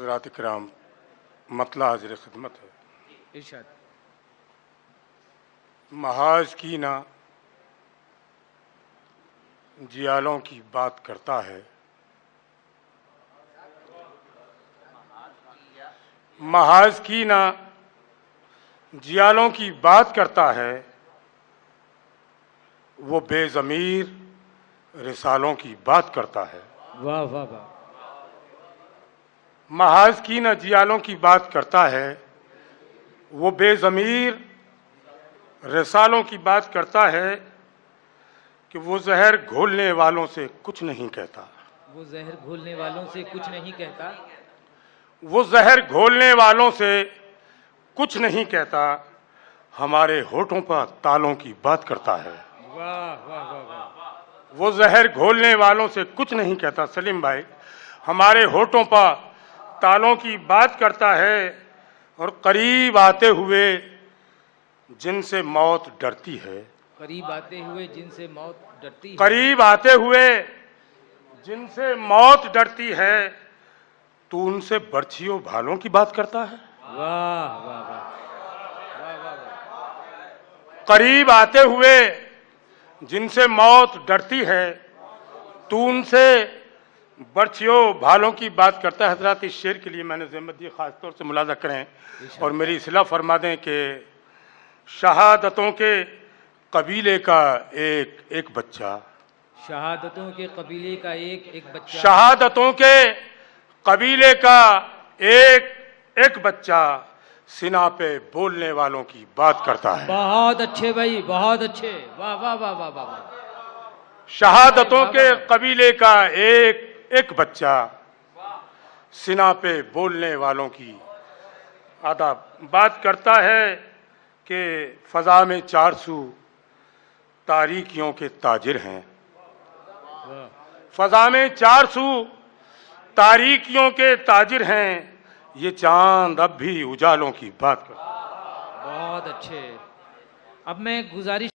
हज़रात इकराम, मतला हाज़िर खिदमत है। इरशाद। महाज की ना जियालों की बात करता है, महाज की ना जियालों की बात करता है, वो बेज़मीर रिसालों की बात करता है। वाह वाह वाह। महाज की ना जियालों की बात करता है, वो बेज़मीर रिसालों की बात करता है कि वो जहर घोलने वालों से कुछ नहीं कहता। वो जहर घोलने वालों से कुछ नहीं कहता। वो जहर घोलने वालों से कुछ नहीं कहता, हमारे होठों पर तालों की बात करता है। वाह वाह वाह वाह। वो जहर घोलने वालों से कुछ नहीं कहता सलीम भाई, हमारे होठों पर तालों की बात करता है, और करीब आते हुए जिनसे मौत डरती है, करीब आते हुए जिनसे मौत डरती है, करीब आते हुए जिनसे मौत डरती है, तू उनसे बर्छियों भालों की बात करता है। वाह वाह वाह वाह वाह वाह। करीब आते हुए जिनसे मौत डरती है, तू उनसे बर्छियों भालों की बात करता है। हजरत इस शेर के लिए मैंने ज़हमत दी, खास तौर से मुलाजा करें और मेरी इस्लाह फरमा दें कि शहादतों के कबीले का एक बच्चा, शहादतों के कबीले का एक बच्चा, शहादतों के कबीले का एक बच्चा सिना पे बोलने वालों की बात करता है। बहुत अच्छे भाई, बहुत अच्छे। वाह वाह वाह वाह वाह वाह। शहादतों के कबीले का एक बच्चा सिना पे बोलने वालों की आदाब बात करता है कि फजा में 400 तारीकियों के ताजिर हैं, फजा में 400 तारीकियों के ताजिर हैं, ये चांद अब भी उजालों की बात करता है। बहुत अच्छे। अब मैं गुजारिश